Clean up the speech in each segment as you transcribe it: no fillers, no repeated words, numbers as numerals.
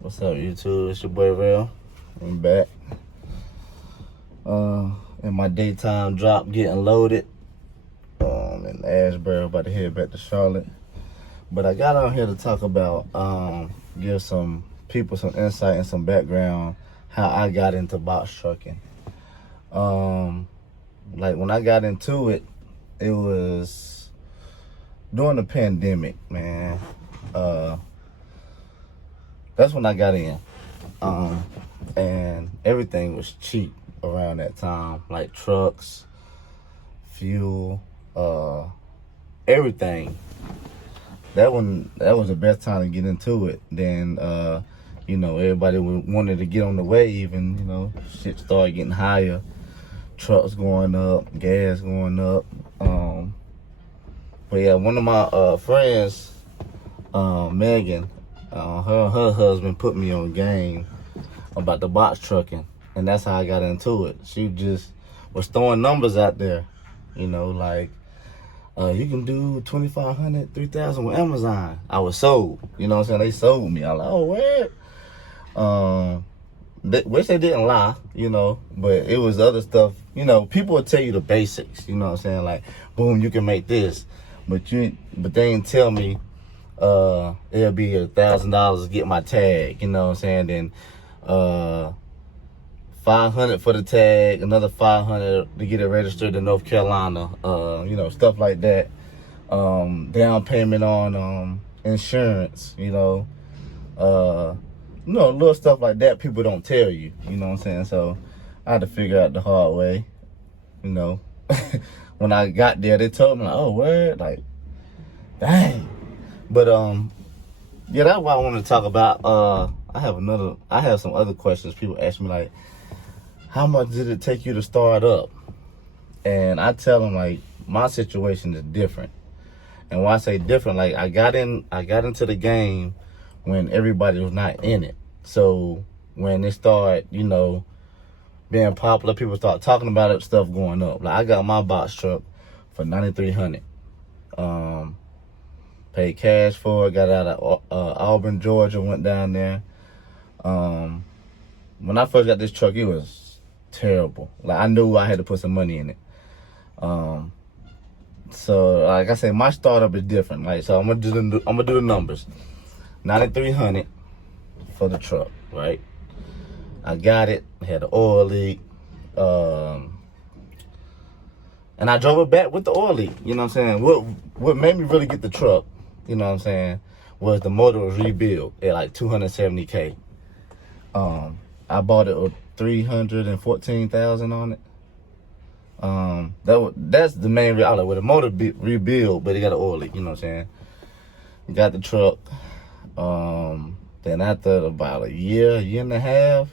What's up, YouTube? It's your boy Real. I'm back. In my daytime drop, getting loaded. In Asheboro, about to head back to Charlotte. But I got on here to talk about, give some people some insight and some background how I got into box trucking. Like when I got into it, it was during the pandemic, man. That's when I got in. And everything was cheap around that time, like trucks, fuel, everything. That was the best time to get into it. Then, everybody wanted to get on the wave, and shit started getting higher. Trucks going up, gas going up. But yeah, one of my friends, Megan, her husband put me on game about the box trucking, and that's how I got into it. She just was throwing numbers out there, like you can do 2,500, 3,000 with Amazon. I was sold, They sold me. I was like, oh, where? Which they didn't lie, but it was other stuff. People would tell you the basics, like, boom, you can make this, but they didn't tell me it'll be $1,000 to get my tag, Then $500 for the tag, another $500 to get it registered in North Carolina, stuff like that. Down payment on insurance, little stuff like that people don't tell you, So I had to figure out the hard way, When I got there, they told me, like, oh, where? Like, dang. But yeah, that's what I wanted to talk about. I have some other questions. People ask me, like, how much did it take you to start up? And I tell them, like, my situation is different. And when I say different, like, I got into the game when everybody was not in it. So when it started, being popular, people start talking about it, stuff going up. Like, I got my box truck for $9,300. Paid cash for it, got out of Auburn, Georgia, went down there. When I first got this truck, it was terrible. Like, I knew I had to put some money in it. So like I said, my startup is different. Like, so I'm gonna do the numbers. $9,300 for the truck, right? I got it, had an oil leak, and I drove it back with the oil leak. What made me really get the truck, was the motor was rebuilt at like $270K. I bought it with $314,000 on it. That's the main reason. I was like, with the motor rebuild, but it got an oil leak. Got the truck. Then after about a year and a half,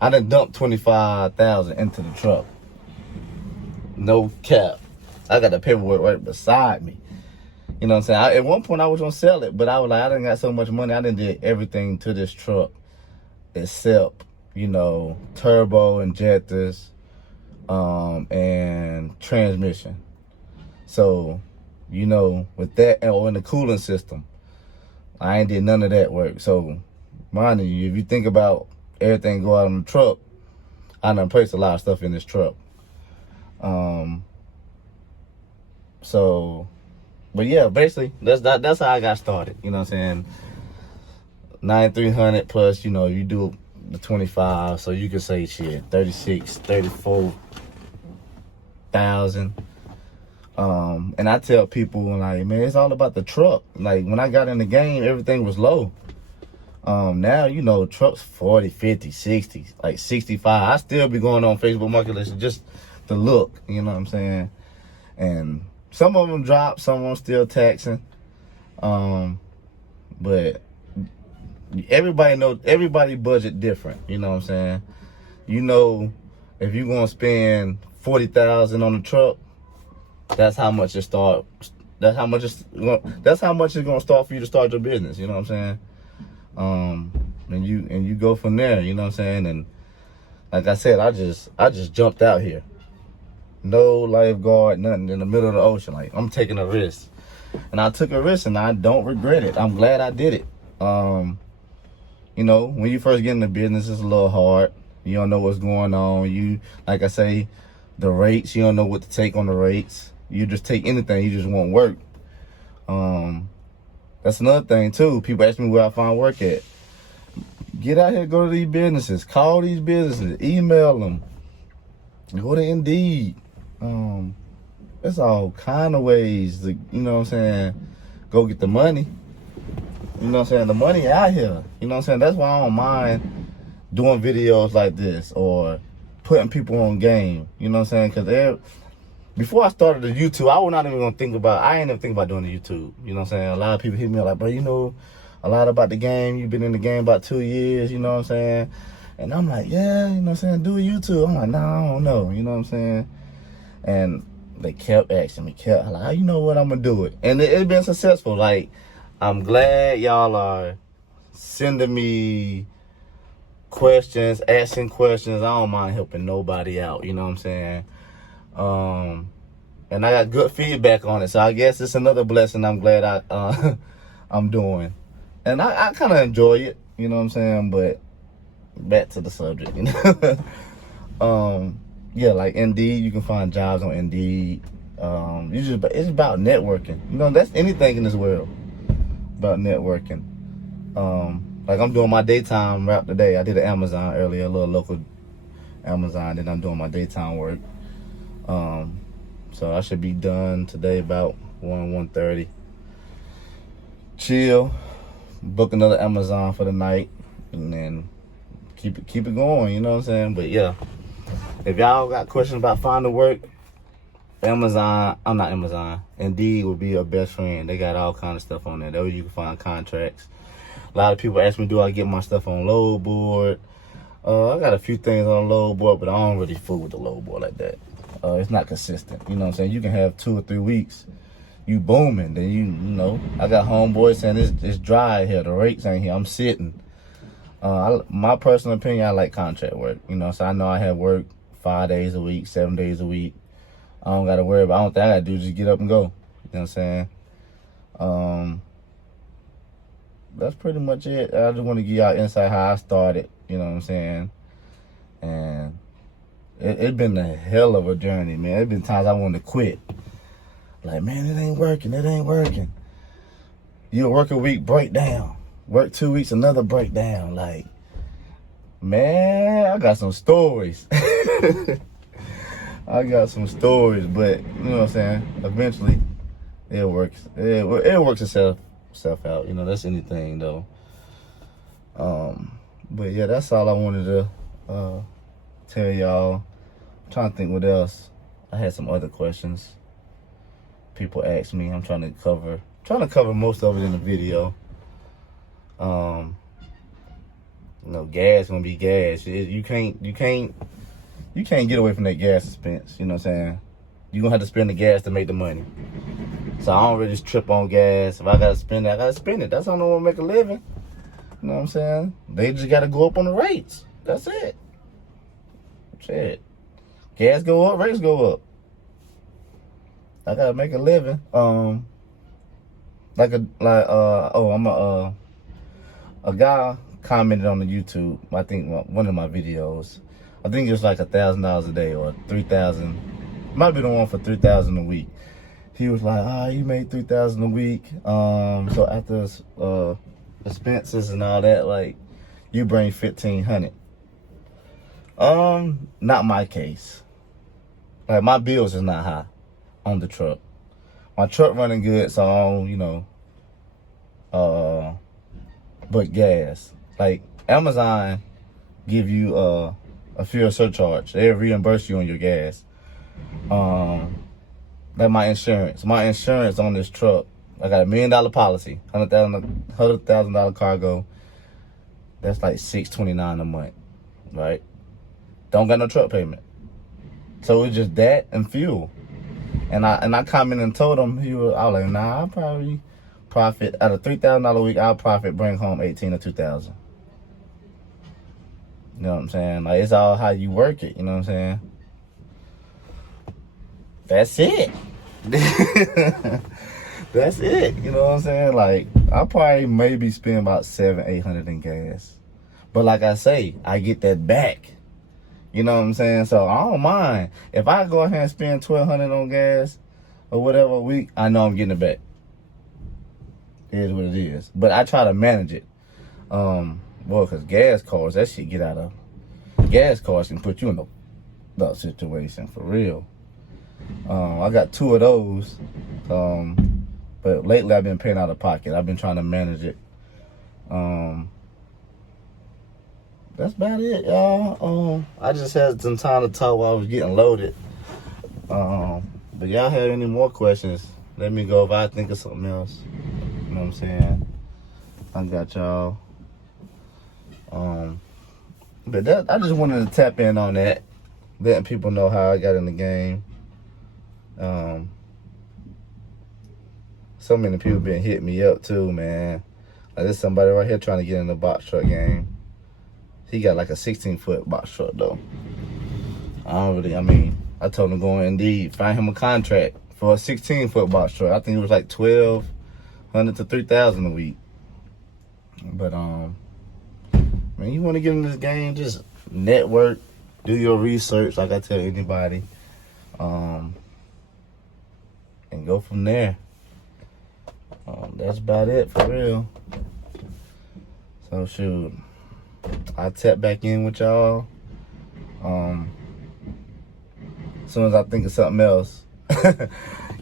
I done dumped $25,000 into the truck. No cap. I got the paperwork right beside me. At one point I was gonna sell it, but I was like, I done got so much money, I done did everything to this truck except, turbo injectors, and transmission. So, with that, and the cooling system, I ain't did none of that work. So, mind you, if you think about everything go out on the truck, I done placed a lot of stuff in this truck. But yeah, basically, that's how I got started. $9,300 plus, you do the 25, so you could say shit, 36, 34,000. And I tell people, like, man, it's all about the truck. Like, when I got in the game, everything was low. Now, trucks 40, 50, 60, like 65. I still be going on Facebook Marketplace just to look, And some of them drop, some of them still taxing. But everybody budget different, if you're gonna spend $40,000 on the truck, that's how much it's gonna start for you to start your business, and you go from there, and like I said, I just jumped out here. No lifeguard, nothing, in the middle of the ocean. Like, I'm taking a risk. And I took a risk, and I don't regret it. I'm glad I did it. You know, when you first get into business, it's a little hard. You don't know what's going on. You, like I say, the rates, you don't know what to take on the rates. You just take anything, you just won't work. That's another thing too. People ask me where I find work at. Get out here, go to these businesses, call these businesses, email them, go to Indeed. There's all kind of ways to, you know what I'm saying, go get the money. You know what I'm saying? The money out here. You know what I'm saying? That's why I don't mind doing videos like this or putting people on game. You know what I'm saying? Because before I started the YouTube, I was not even going to think about, I ain't even think about doing the YouTube. You know what I'm saying? A lot of people hit me up like, bro, you know a lot about the game. You've been in the game about 2 years, you know what I'm saying? And I'm like, yeah, you know what I'm saying? Do a YouTube. I'm like, nah, I don't know. You know what I'm saying? And they kept asking me, like, you know what, I'm going to do it. And it's been successful. Like, I'm glad y'all are sending me questions, asking questions. I don't mind helping nobody out, you know what I'm saying? And I got good feedback on it, so I guess it's another blessing I'm glad I'm doing. And I kind of enjoy it, you know what I'm saying? But back to the subject, you know? Yeah, like Indeed, you can find jobs on Indeed. It's about networking. You know, that's anything in this world. About networking. Like I'm doing my daytime rap today. I did an Amazon earlier, a little local Amazon. Then I'm doing my daytime work. So I should be done today about 1:30. Chill, book another Amazon for the night, and then keep it going. You know what I'm saying? But yeah, if y'all got questions about finding work, Indeed would be your best friend. They got all kind of stuff on there. That way you can find contracts. A lot of people ask me, do I get my stuff on load board? I got a few things on load board, but I don't really fool with the load board like that. It's not consistent. You know what I'm saying? You can have 2 or 3 weeks, you booming. Then you know, I got homeboys saying it's dry here. The rates ain't here. I'm sitting. My personal opinion, I like contract work. You know, so I know I have work 5 days a week, 7 days a week. I don't got to worry about. I don't think I got to do is just get up and go. You know what I'm saying? That's pretty much it. I just want to give y'all insight how I started. You know what I'm saying? And it's been a hell of a journey, man. It's been times I wanted to quit. Like, man, it ain't working. You'll work a week, break down. Work 2 weeks, another breakdown. Like, man, I got some stories. I got some stories, but you know what I'm saying? Eventually, it works. It works itself out. You know, that's anything though. But yeah, that's all I wanted to tell y'all. I'm trying to think what else. I had some other questions people asked me. I'm trying to cover most of it in the video. You know, gas gonna be gas. You can't get away from that gas expense. You know what I'm saying? You're gonna have to spend the gas to make the money. So I don't really just trip on gas. If I gotta spend it, I gotta spend it. That's how I know how to make a living. You know what I'm saying? They just gotta go up on the rates. That's it. Shit. Gas go up, rates go up. I gotta make a living. I'm a guy commented on the YouTube, I think one of my videos. I think it was like $1,000 a day or 3,000. Might be the one for 3,000 a week. He was like, you made 3,000 a week. So after expenses and all that, like, you bring 1,500. Not my case. Like, my bills is not high on the truck. My truck running good, so I don't, you know, but gas. Like, Amazon give you a fuel surcharge. They reimburse you on your gas. Like my insurance. My insurance on this truck, I got $1 million policy, $100,000 cargo. That's like $629 a month, right? Don't got no truck payment. So it's just that and fuel. And I commented and told him, I was like, nah, I'll probably profit out of $3,000 a week. I'll bring home 18 or 2,000. You know what I'm saying? Like, it's all how you work it. You know what I'm saying? That's it. That's it. You know what I'm saying? Like, I probably maybe spend about $700-800 in gas. But like I say, I get that back. You know what I'm saying? So I don't mind. If I go ahead and spend $1,200 on gas or whatever a week, I know I'm getting it back. It is what it is. But I try to manage it. Well, because gas cars, that shit get out of. Gas cars can put you in the situation for real. I got 2 of those. But lately I've been paying out of pocket. I've been trying to manage it. That's about it, y'all. I just had some time to talk while I was getting loaded. But y'all have any more questions, let me go if I think of something else. You know what I'm saying? I got y'all. But that, I just wanted to tap in on that, letting people know how I got in the game. So many people been hitting me up too, man. Like there's somebody right here trying to get in the box truck game. He got like a 16-foot box truck though. I told him to go on Indeed, find him a contract for a 16-foot box truck. I think it was like $1,200 to $3,000 a week. But man, you want to get in this game, just network, do your research, like I tell anybody, and go from there. That's about it for real. So shoot, I'll tap back in with y'all. As soon as I think of something else.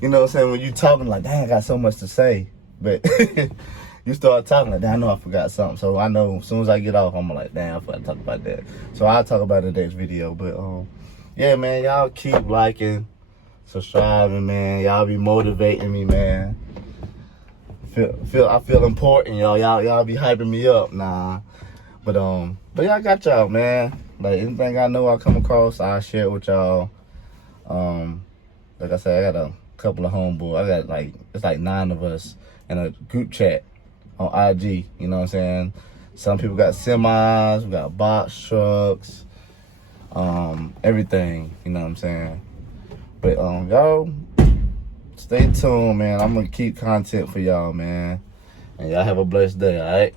You know what I'm saying? When you talking like, dang, I got so much to say. But you start talking like, dang, I know I forgot something. So I know as soon as I get off, I'm like, damn, I forgot to talk about that. So I'll talk about it in the next video. But yeah, man, y'all keep liking, subscribing, man. Y'all be motivating me, man. I feel important, y'all. Y'all be hyping me up, nah. But yeah, I got y'all, man. Like anything I know I come across, I share it with y'all. Like I said, I got a couple of homeboys. I got it's like 9 of us in a group chat on IG. You know what I'm saying? Some people got semis, we got box trucks, everything. You know what I'm saying? But y'all stay tuned, man. I'm gonna keep content for y'all, man. And y'all have a blessed day, all right?